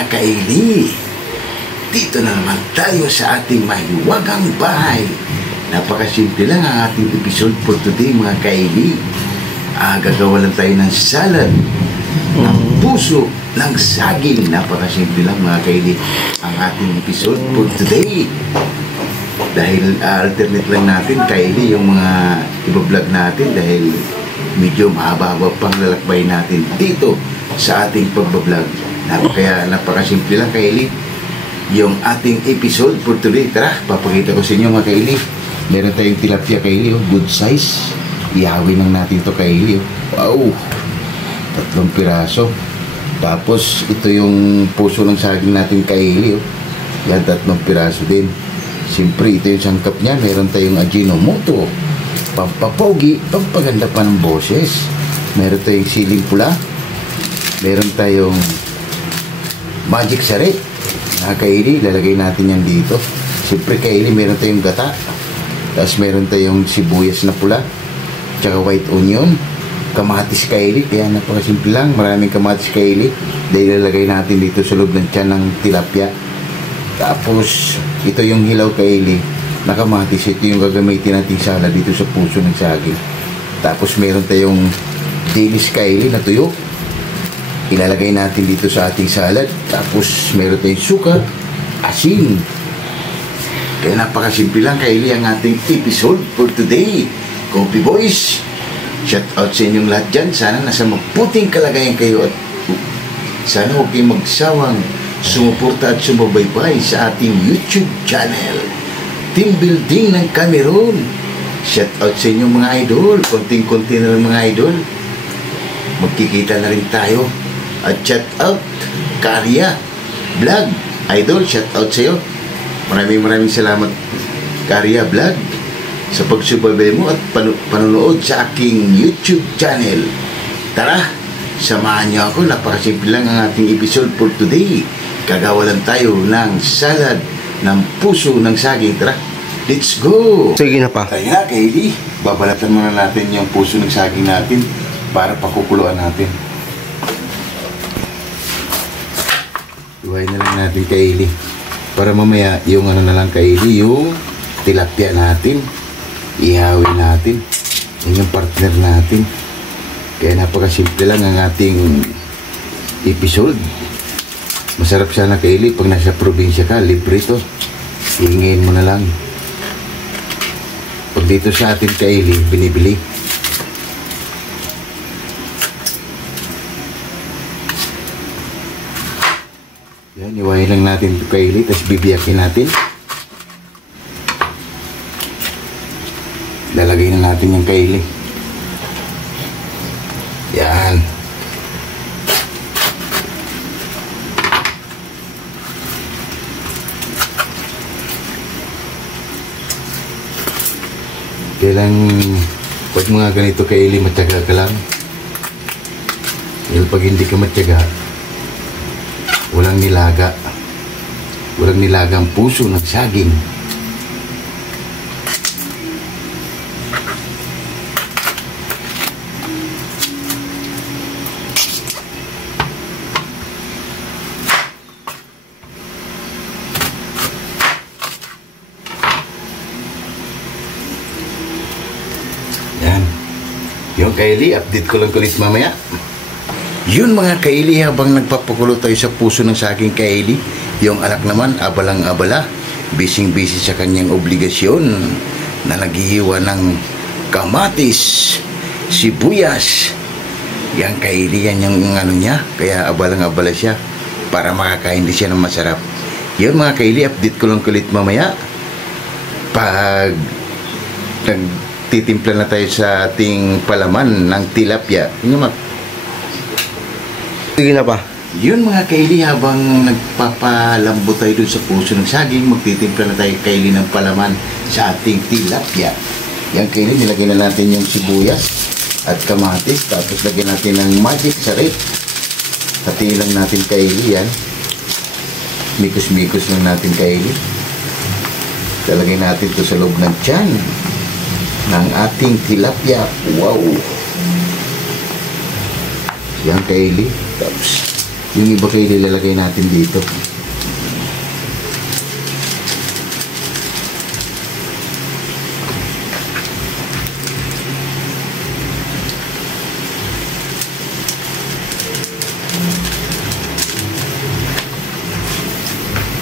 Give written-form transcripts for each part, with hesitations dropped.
mga kaili, dito na naman tayo sa ating mahiwagang bahay. Napakasimple lang ang ating episode for today mga kaili. Gagawa lang tayo ng salad ng puso ng saging. Napakasimple lang mga kaili ang ating episode for today. Dahil alternate lang natin kaili yung mga ibablog natin dahil medyo mahaba-haba pang lalakbay natin dito sa ating pagbablog. Kaya napakasimple lang kaili yung ating episode for today. Tara, papakita ko sa inyo mga kaili. Meron tayong tilapia kaili, good size. Ihawin lang natin to kaili. Wow, 3 piraso. Tapos ito yung puso ng saging natin kaili. Yan, 3 piraso din. Siyempre ito yung sangkap niya. Meron tayong Ajinomoto, pampapogi, pampaganda pa ng boses. Meron tayong siling pula. Meron tayong magic sarap na kaili, lalagay natin yan dito. Siyempre kaili, meron tayong gata. Tapos meron tayong sibuyas na pula, tsaka white onion, kamatis kaili. Kaya napakasimple lang, maraming kamatis kaili dahil lalagay natin dito sa loob ng tiyan ng tilapia. Tapos ito yung hilaw kaili na kamatis. Ito yung gagamitin natin salad dito sa puso ng saging. Tapos meron tayong dilis kaili na tuyo, ilalagay natin dito sa ating salad. Tapos meron tayong suka, asin. Kaya napakasimple lang kaili ang ating episode for today. Coffee Boys, shout out sa inyong lahat dyan. Sana nasa maputing kalagayan kayo at sana huwag kayong magsawang sumuporta at sumabaybay sa ating YouTube channel, Team Building ng Cameron. Shout out sa inyong mga idol. Konting-konti na lang mga idol, magkikita na rin tayo. At shout out Karya Vlog idol, shout out sa iyo. Maraming salamat Karya Vlog sa pagsubaybay mo at panonood sa aking YouTube channel. Tara, samahan niyo ako. Napakasimple lang ang ating episode for today. Gagawa lang tayo ng salad ng puso ng saging. Tara, let's go. Sige na pa. Kaya kaili, babalatan muna natin yung puso ng saging natin para pakukuluan natin. Iwain na lang natin kaili para mamaya yung ano na lang kaili, yung tilapia natin ihawin natin. Yan yung partner natin. Kaya napakasimple lang ang ating episode. Masarap sana kaili pag nasa probinsya ka, libre to, hingin mo na lang. Pag dito sa atin kaili, binibili. Yan, iwain lang natin ito kaili, tapos bibiyakin natin. Lalagay na natin yung kaili. Yan. Kailang pag mga ganito kaili, matyaga ka lang. Dahil pag hindi ka matyaga, walang nilaga. Walang nilaga ang puso ng saging. Yan. Yung kaili, update ko lang ulit mamaya. Yun mga kaili, habang nagpapakulo tayo sa puso ng saging kaili, yung anak naman abalang-abala, busy-busy sa kanyang obligasyon na naghihiwa ng kamatis, sibuyas. Yan kaili, yan yung ano niya, kaya abalang-abala siya para makakain din siya ng masarap. Yun mga kaili, update ko lang ulit mamaya pag nagtitimpla na tayo sa ating palaman ng tilapia. Yun Sige na pa. Yun mga kaili, habang nagpapalambot tayo dun sa puso ng saging, magtitimpla na tayo kaili ng palaman sa ating tilapia. Yan kaili, nilagay na natin yung sibuyas at kamatis, tapos lagyan natin ng magic sarap. Hatiin lang natin kaili yan. Mikos-mikos lang natin kaili. Lalagay natin ito sa loob ng tiyan ng ating tilapia. Wow! Yan kaili. Tapos Yung iba kayo nilalagay natin dito.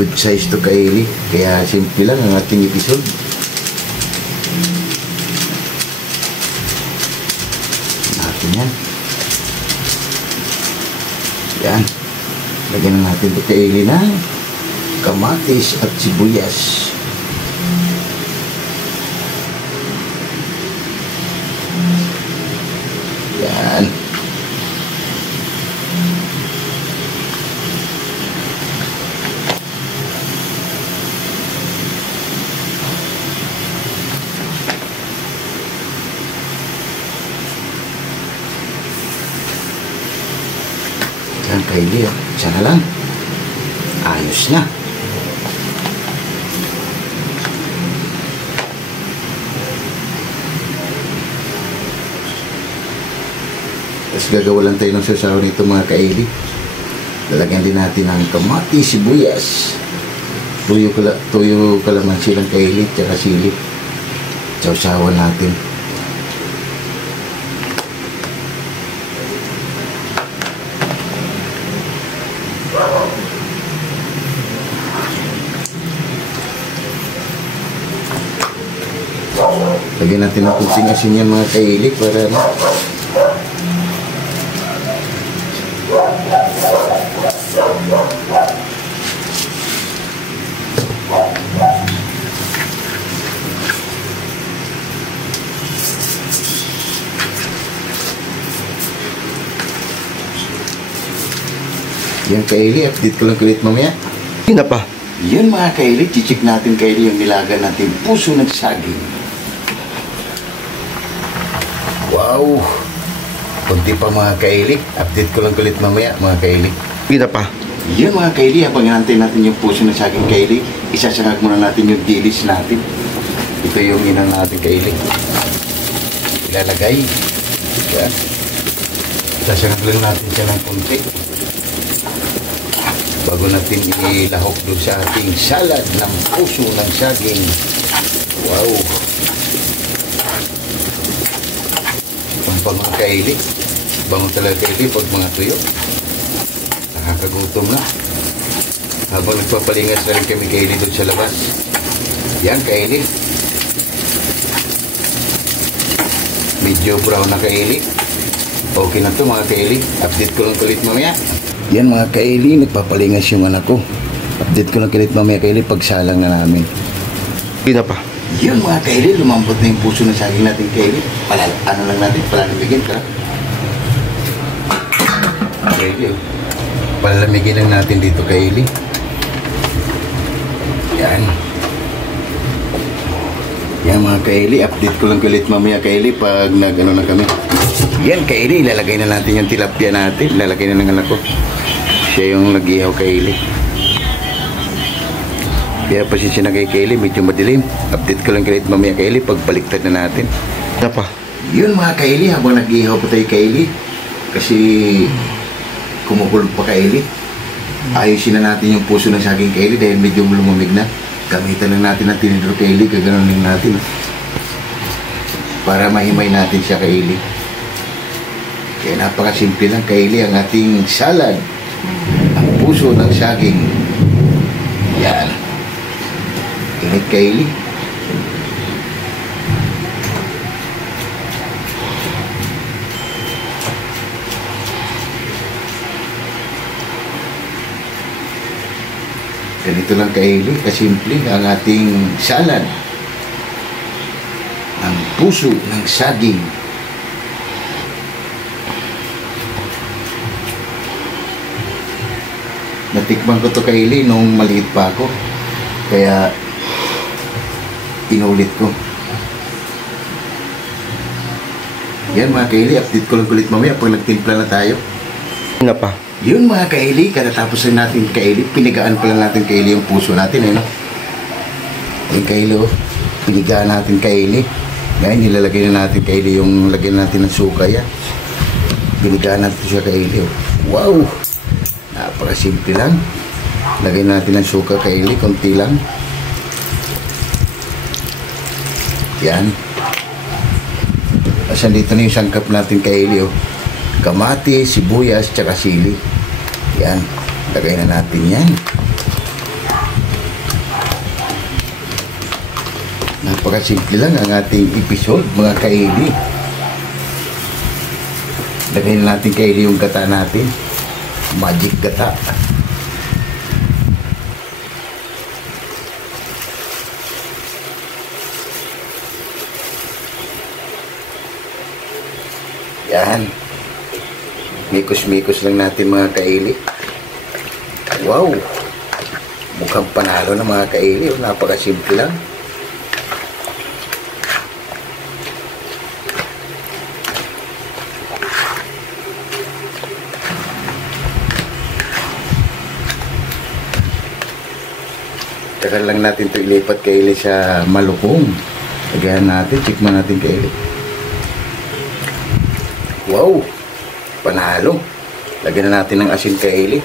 Good size to kaili, kaya simple lang ang ating episode. Natin yan. Yan. Lagyan na natin ito kaili na kamatis at sibuyas. Yan. Yan kaili, siya na lang. Ayos na. Tapos gagawa lang tayo ng sasaw nito mga kaili. Lalagyan din natin ng kamatis, sibuyas, tuyo kalamansi lang kaili, tsaka sili. Sausawan natin. Lagyan natin ng kunting asin yan mga kaili para ano. Yan kaili, update ko lang ulit mamaya. Hindi pa. Yan mga kaili, chichik natin kaili yung nilaga natin puso ng saging. Wow! Kunti pa mga kaili, update ko lang ulit mamaya mga kaili. Hindi pa. Yan mga kaili, habang hinantay natin yung puso ng saging kaili, isasangag muna natin yung dilis natin. Ito yung inang natin kaili. Ilalagay. Yan. Isasangag lang natin siya ng kunti bago natin ilahok doon sa ating salad ng puso ng saging. Wow! Pang mga kaili, bango talaga kaili pag mga tuyo. Nakakagutom na. Habang nagpapalingas na rin kami kaili doon sa labas. Yan kaili. Medyo brown na kaili. Okay na to mga kaili. Update ko lang ulit mamaya. Yan mga kaili, nagpapalingas yung anak ko. Update ko lang ulit mamaya kaili pagsalang na namin. Hindi pa. Yun mga kaili, lumambot na yung puso ng saging natin kaili. Ano lang natin, palamigin ka. Kaili, palamigin lang natin dito kaili. Yan. Yan mga kaili, update ko lang ulit mamaya kaili pag nag-ano na kami. Yan kaili, ilalagay na natin yung tilapia natin. Ilalagay na ng anak ko. Siya yung nag-ihaw kaili. Kaya pasensya na kay kaili, medyo madilim. Update ko lang kaili mamaya kaili pag baliktad na natin. Hindi pa. Yun mga kaili, habang nag-ihaw pa tayo kaili. Kasi kumukulog pa kaili. Ayusin na natin yung puso ng saging kaili dahil medyo lumamig na. Gamitan lang natin ang tinidor kaili, gaganunin natin. Para mahimay natin siya kaili. Kaya napakasimple lang kaili ang ating salad. Ang puso ng saging. Yan. Init kaili. Ganito lang kaili, kasimple ang ating salad. Ang puso ng saging. Natikman ko to kaili nung maliit pa ako. Kaya inulit ko. Yan mga kaili, update ko lang ulit mamaya pag nagtimpla na tayo. Hindi pa. Yun mga kaili, katatapos na natin kaili, pinigaan pa lang natin kaili yung puso natin, no? Yung kaili, pinigaan natin kaili. Ngayon, nilalagay na natin kaili yung lagyan natin ng suka yan. Pinigaan natin siya kaili, Wow! Napakasimple lang. Lagay natin ang suka kaili, konti lang. Yan. Tapos dito na yung sangkap natin kaili, oh. Kamatis, sibuyas, tsaka sili. Yan. Lagay na natin yan. Napakasimple lang ang ating episode, mga kaili. Lagay na natin kaili yung gata natin. Magic gata. Yan. Mikos-mikos lang natin, mga kaili. Wow! Mukhang panalo na, mga kaili. Napakasimple lang. Tagal lang natin ito ilipat kaili sa malukong. Lagayan natin, tikman natin kaili. Wow! Panalo. Lagyan na natin ng asin kaili.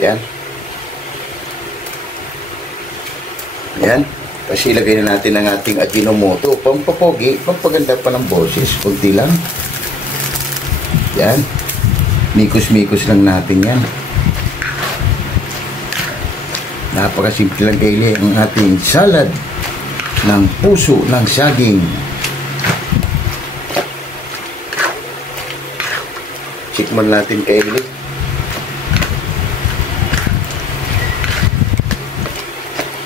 Yan. Yan. Kasi ilagay na natin ang ating Ajinomoto. Pampapogi, pampaganda pa ng boses. Kunti lang. Yan. Mikos-mikos lang natin yan. Napakasimple lang kaili ang ating salad ng puso ng saging. Tikman natin kaili.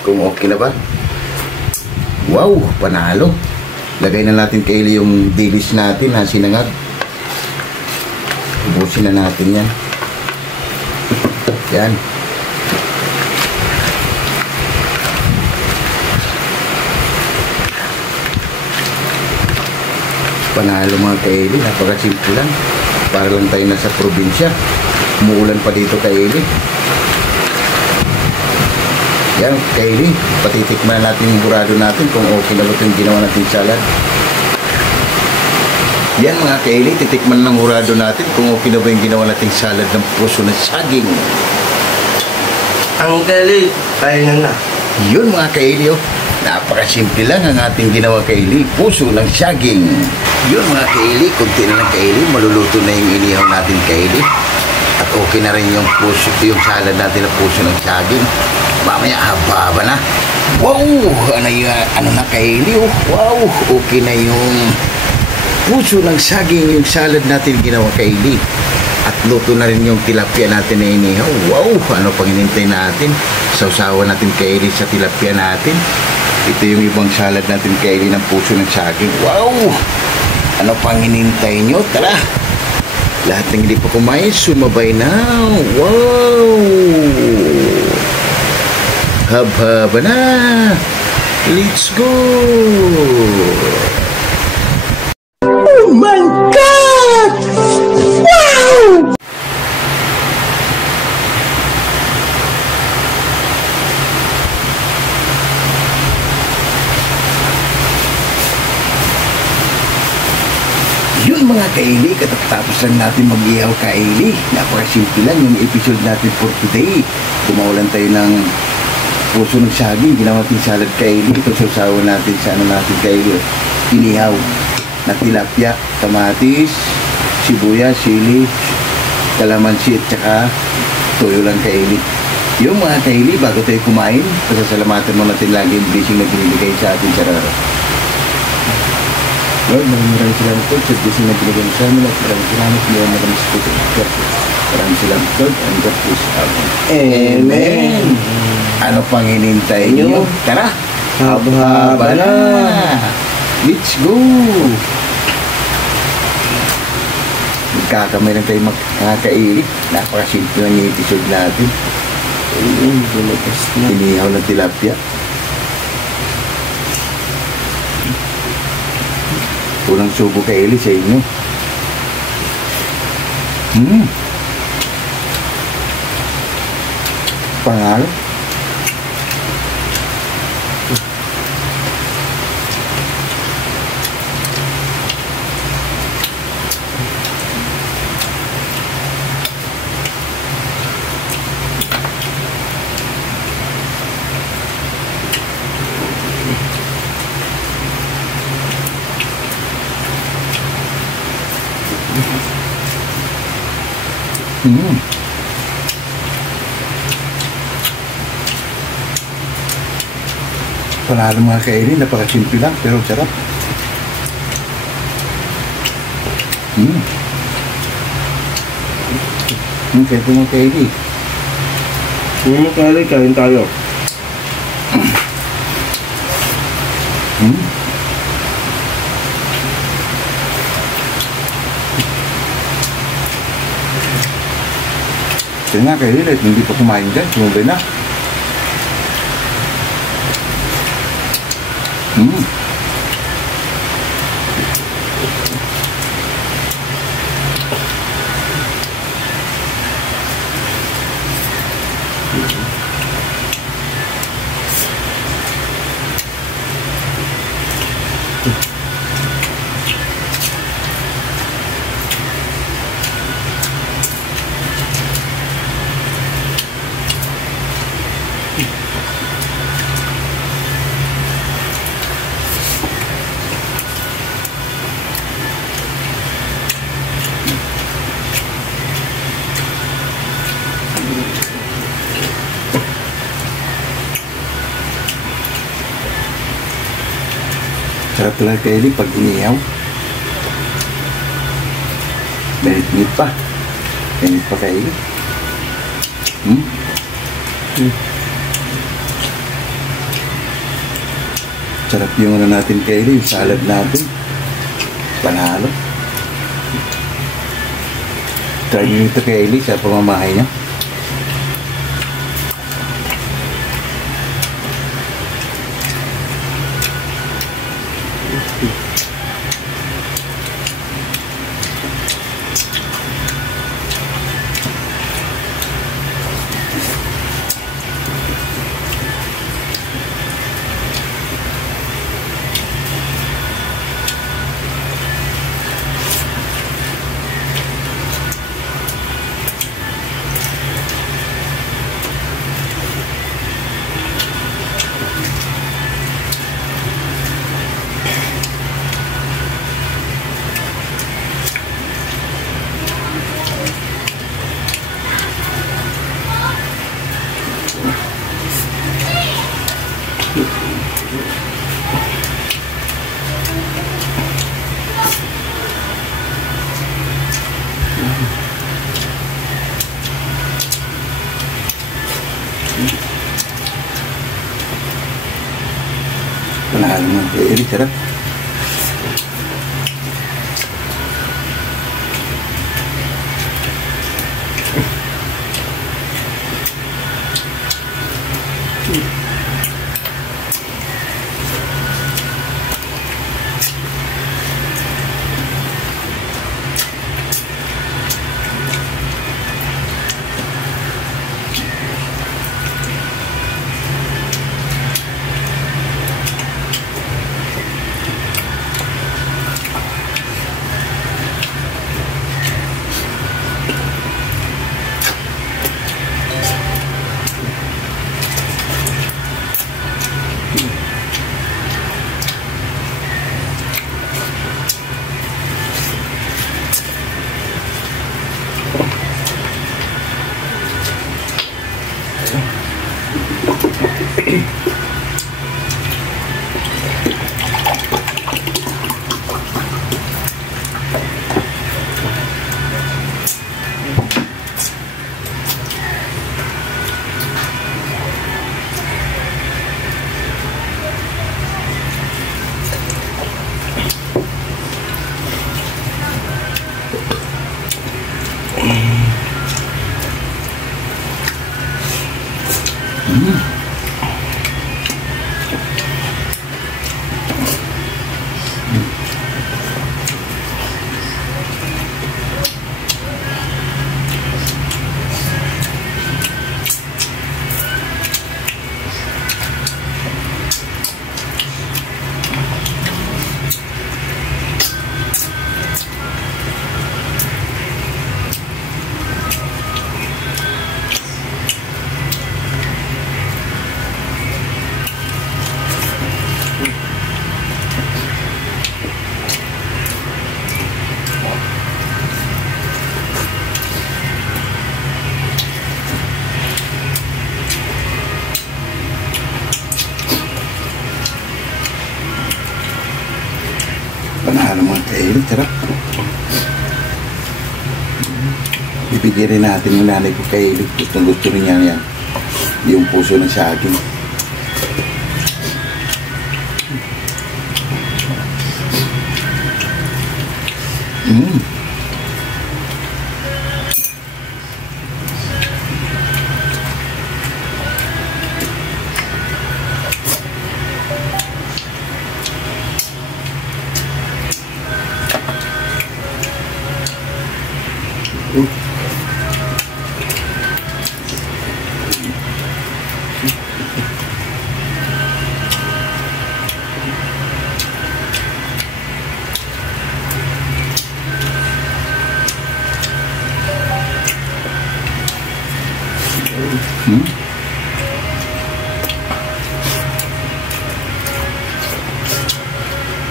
Kung okay na ba? Wow! Panalo! Lagay na natin kaili yung dilis natin na sinangag. Ubusin na natin yan. Yan. Panalo, mga kaili. Napakasimple lang. Para lang tayo nasa probinsya. Umuulan pa dito, kaili. Yan, kaili. Patitikman natin yung burado natin kung okay na ba ito yung ginawa natin salad. Yan, mga kaili. Titikman ng burado natin kung okay na ba yung ginawa natin salad ng puso ng saging. Ang kaili, kaya na. Yun, mga kaili, oh. Napakasimple lang ang ating ginawa, kaili. Puso ng saging. Yun, mga kaili. Kunti na ng kaili. Maluluto na yung inihaw natin, kaili. At okay na rin yung puso, yung salad natin na puso ng saging. Mamaya haba na. Wow! Ano na, kaili, oh. Wow! Okay na yung puso ng saging, yung salad natin ginawa, kaili. At luto na rin yung tilapia natin na inihaw. Wow! Ano pang hinintay natin? Sausawan natin, kaili, sa tilapia natin. Ito yung ibang salad natin, kaili, ng puso ng saging. Wow! Ano pang hinintay nyo? Tara! Lahat ng hindi pa kumain, sumabay na. Wow! Hab-haba na! Let's go! Oh my God! Wow! Yun, mga kaili, katatapos lang natin mag-ihaw, kaili. Napakasimple lang yung episode natin for today. Kumaulan tayo ng puso ng saging, ginawa natin salad, kaili. Ito sausawan natin sa ano natin, kaili. Inihaw na tilapia, kamatis, sibuyas, sili, kalamansi, at saka toyo lang, kaili. Yung, mga kaili, bago tayo kumain, pasasalamatan mo natin lagi yung blessing na binibigay sa atin sa araw. Lord, maraming salamat po sa blessing na binigay mo sa amin at maraming salamat Lord, maraming salamat. Maraming salamat Lord, and God bless amen. Amen! Ano pang hinintay nyo? Tara! Haba-haba na! Let's go! Magkakamay lang tayo makakaili. Napakasimple lang yung episode natin. Inihaw ng tilapia. Unang subo, kaili, sa inyo. Panalo. Mm. Panalo mga kainin, napakasimple lang pero sarap. Kaya po mga kainin. Kain tayo. Kaya nga kainin, at hindi pa kumain dyan, sumabay na. Sarap talaga kainin pag inihaw. Mainit pa. Mainit pa kainin. Sarap yung ano natin kainin, yung salad natin. Panalo. Try nyo ito kainin sa pamamahay niya. Panalo ng kainin, sarap. Panalo mga kaili, sarap. Ibigay rin natin yung nanay ko kaili. Gustong gusto rin niya yan. Yung puso ng saging.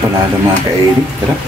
Panalo mga kaili, sarap.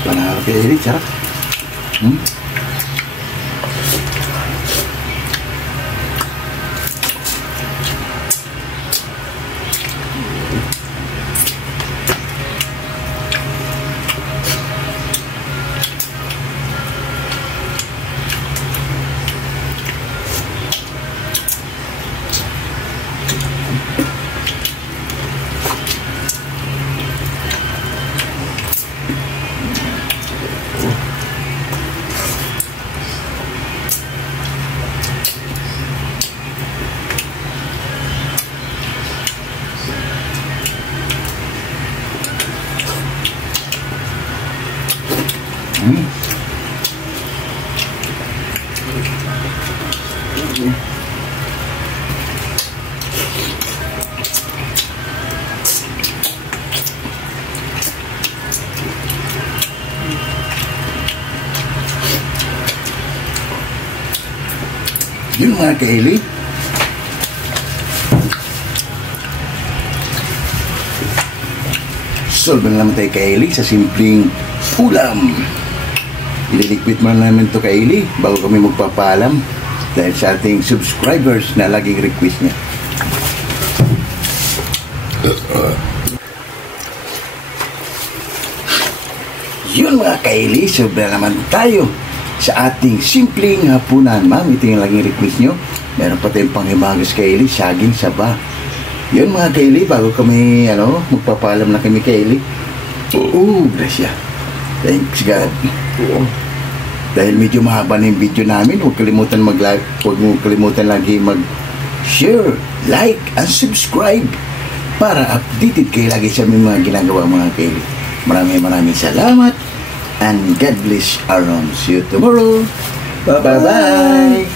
Panalo kaili, sarap. Yun mga kaili. Solve na naman tayo kaili sa simpleng ulam. Ililiquid mo namin ito kaili bago kami magpapaalam dahil sa ating subscribers na laging request niya. Yun mga kaili, solve na naman tayo sa ating simpleng hapunan. Ma'am, ito yung laging request nyo. Meron pa tayong panghimagas kaili, saging saba. Yun mga kaili, bago kami magpapaalam na kami kaili. Grasya. Thanks God. Dahil medyo mahaba na yung video namin, huwag kalimutan mag-like, huwag mo kalimutan lagi mag-share, like, and subscribe para updated kayo lagi sa aming mga ginagawa mga kaili. Maraming salamat. And God bless around. See you tomorrow. Bye-bye.